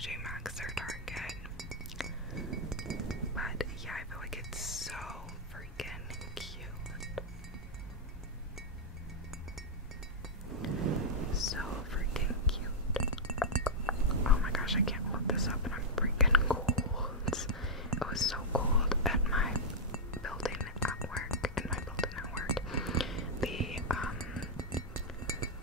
TJ Maxx or Target. But yeah, I feel like it's so freaking cute. So freaking cute. Oh my gosh, I can't hold this up and I'm freaking cold. It was so cold at my building at work, in my building at work. The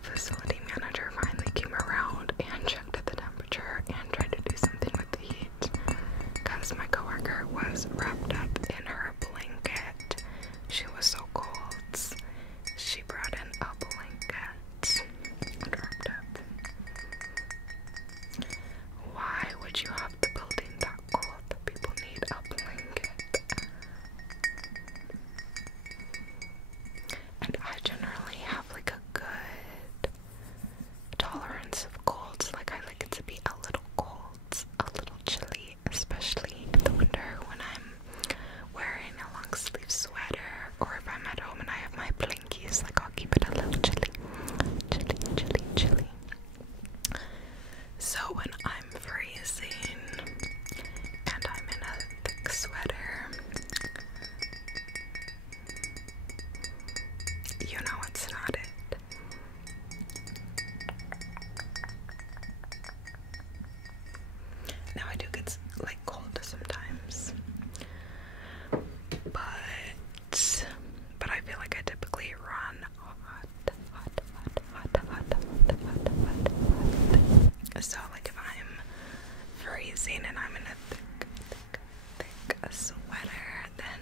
facility manager finally came around and checked the temperature and tried to do something with the heat because my coworker was wrapped up in her blanket. She was so cold. She brought in a blanket and wrapped up. Why would you have the building that cold that people need a blanket? And I generally have like a good tolerance of colds. Like I like it to be a little cold, a little chilly, especially in the winter when I'm wearing a long sleeve sweater, or if I'm at home and I have my blankies, like I'll keep it a little chilly. So when I'm freezing and I'm in a thick sweater, you know it's not it. Now I do get like cold sometimes, but I feel like I typically run hot. So like if I'm freezing and I'm in a thick sweater, then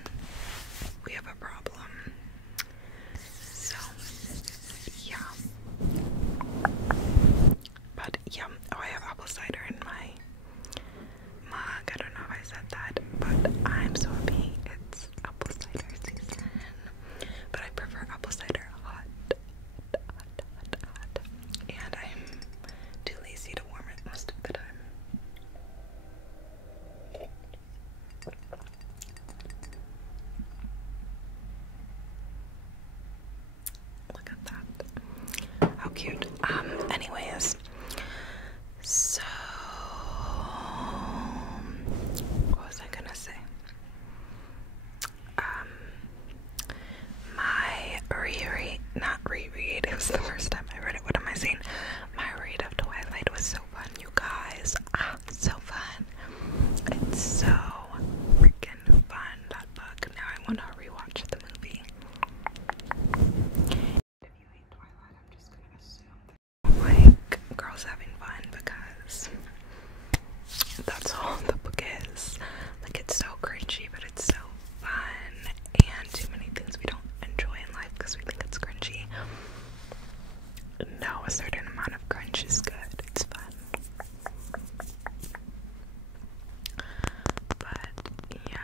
we have a problem. So yeah. But yeah, oh, I have apple cider in my mug. I don't know if I said that, but I'm so happy it's apple cider season. But I prefer apple cider hot. And I'm too lazy to warm it most of the time. Look at that. How cute. Anyways, so what was I gonna say? My not reread, it was the first time I read it. What am I saying? My read of Twilight was so fun, you guys. So fun. It's so freaking fun, that book. Now I want to rewatch the movie. If you hate Twilight, I'm just gonna assume that you don't like girls having fun, because that's all the book is. Like, it's so cringy, but it's so fun, and too many things we don't enjoy in life because we think it's cringy. No, a certain amount of cringe is good. It's fun. But yeah.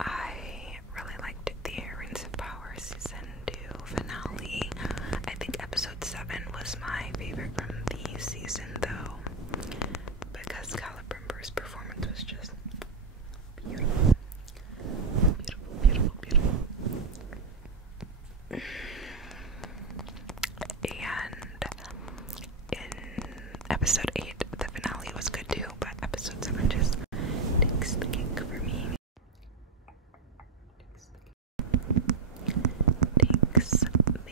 I really liked the Rings of Power season 2 finale. I think episode 7 was my favorite from the season though, because Calibrimber's performance was just beautiful. Beautiful. And in episode 8, the finale was good too, but episode 7 just takes the cake for me. Takes the cake.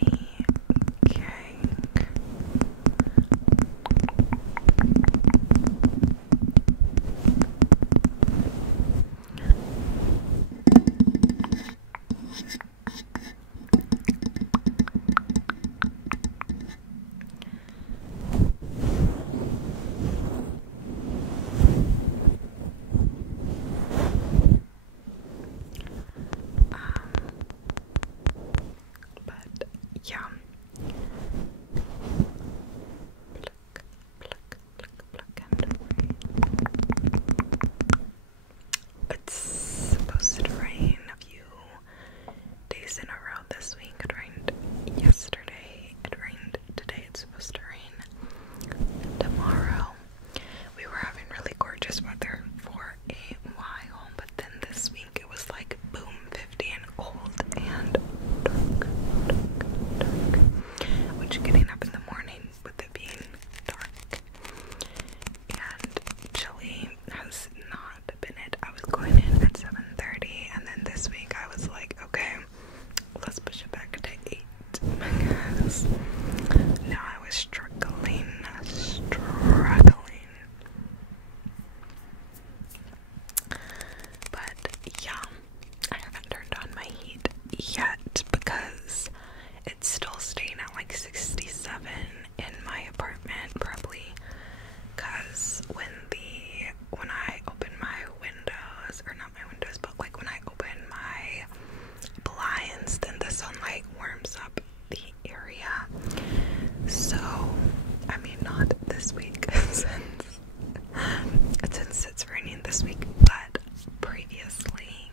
yet because it's still staying at like 67 in my apartment, probably because when I open my windows, or not my windows, but like when I open my blinds, then the sunlight warms up the area. So, I mean, not this week since it's raining this week, but previously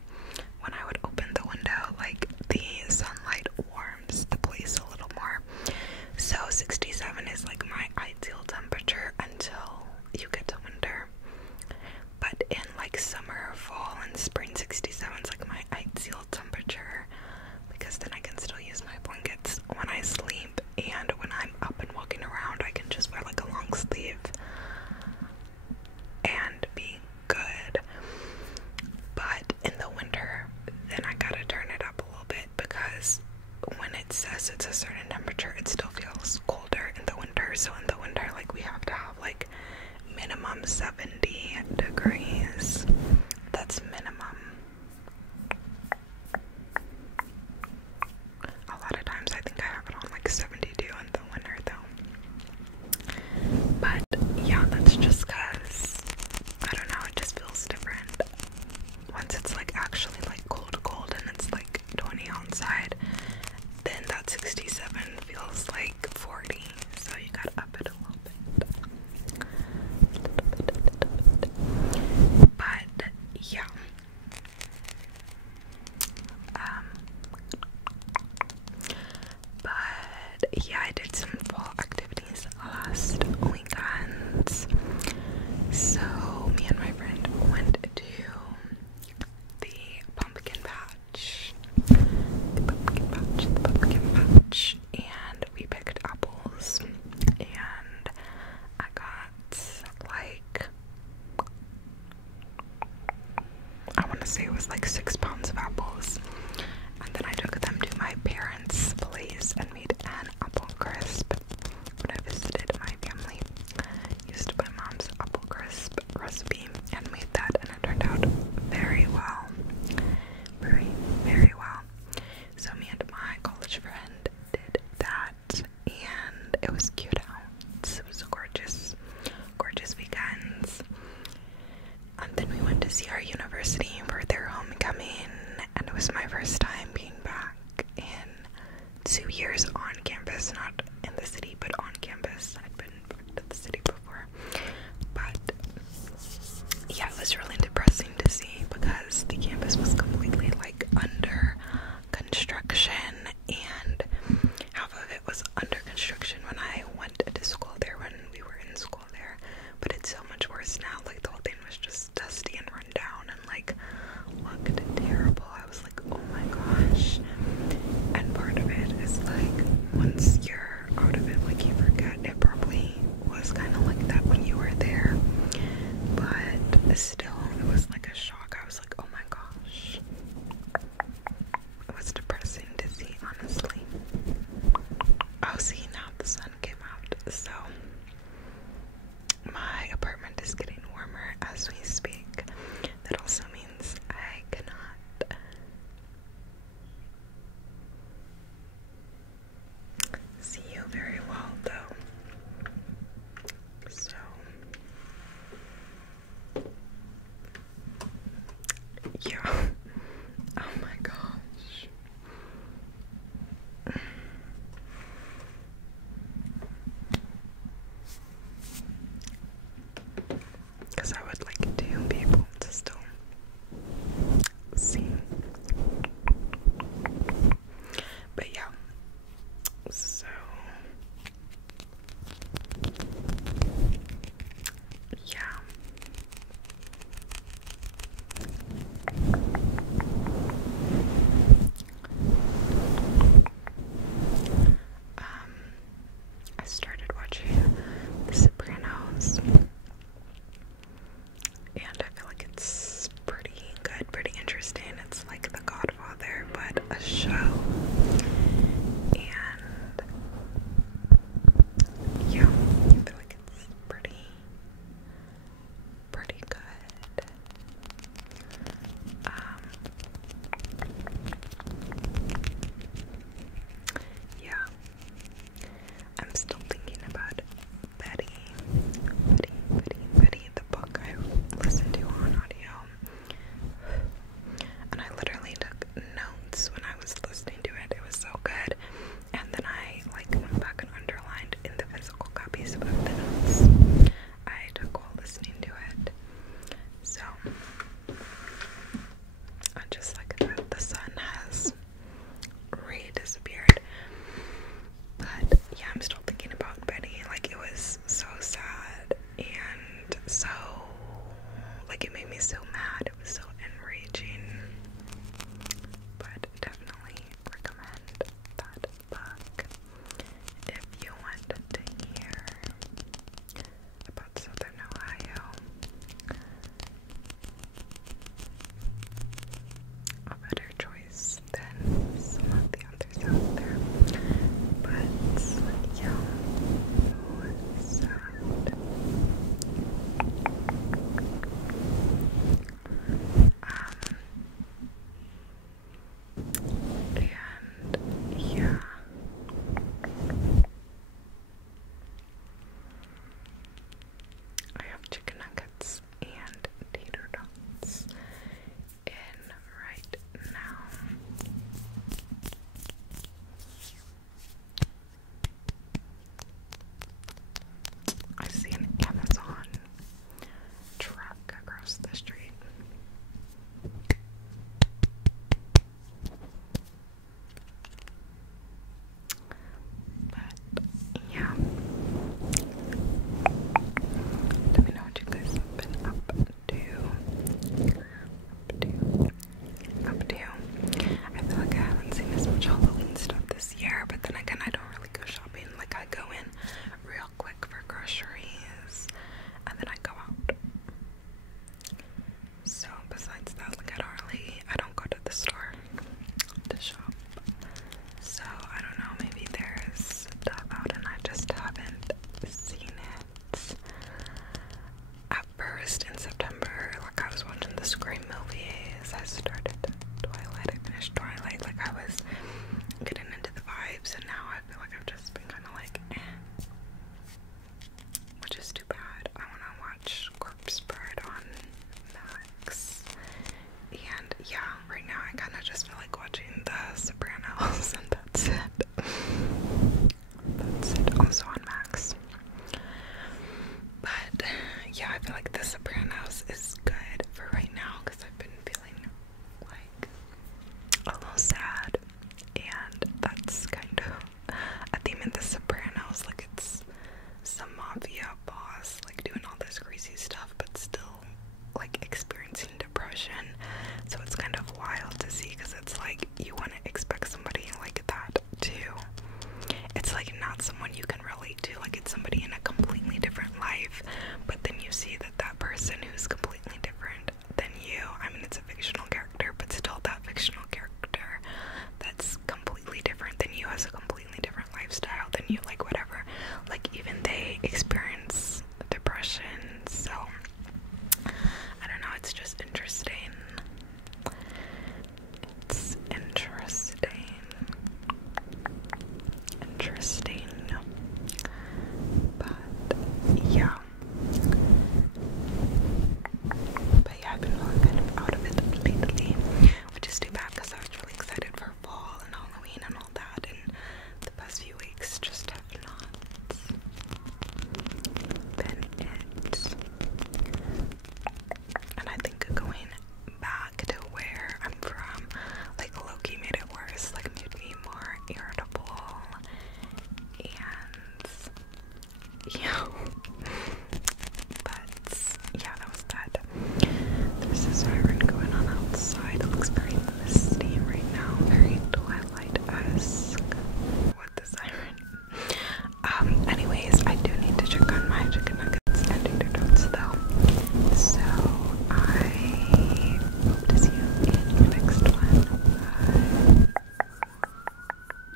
when I would open the window, like the sunlight warms the place a little more. So 67 is like my ideal temperature until you get to winter. But in like summer, fall, and spring, 67 is like my ideal temperature because then I can still use my blankets when I sleep, and when I'm up and walking around, I can just wear like a long sleeve and be good. But in the winter, then I gotta turn it up a little bit because when it says it's a certain temperature, it still feels colder in the winter. So in the winter, like, we have to have like minimum 70 degrees. That's minimum. A lot of times I think I have it on like 72 in the winter though. But yeah, that's just cause, I don't know, it just feels different. Once it's like actually like cold and it's like 20 outside, then that 67 feels like 40. So you gotta up it a little bit. But yeah. But yeah, I did some fall activities last weekend. So me and my friend went to the pumpkin patch. And we picked apples. And I got like, I want to say it was like 6 pounds of apples. And then I took them to my parents' place and made an apple crisp. When I visited my family, used my mom's apple crisp recipe and made that, and it turned out very well. Very, very well. So me and my college friend did that, and it was cute out. It was a gorgeous, gorgeous weekends. And then we went to see our university for their homecoming, and it was my first time being back in 2 years on campus, not in the city, but on campus. I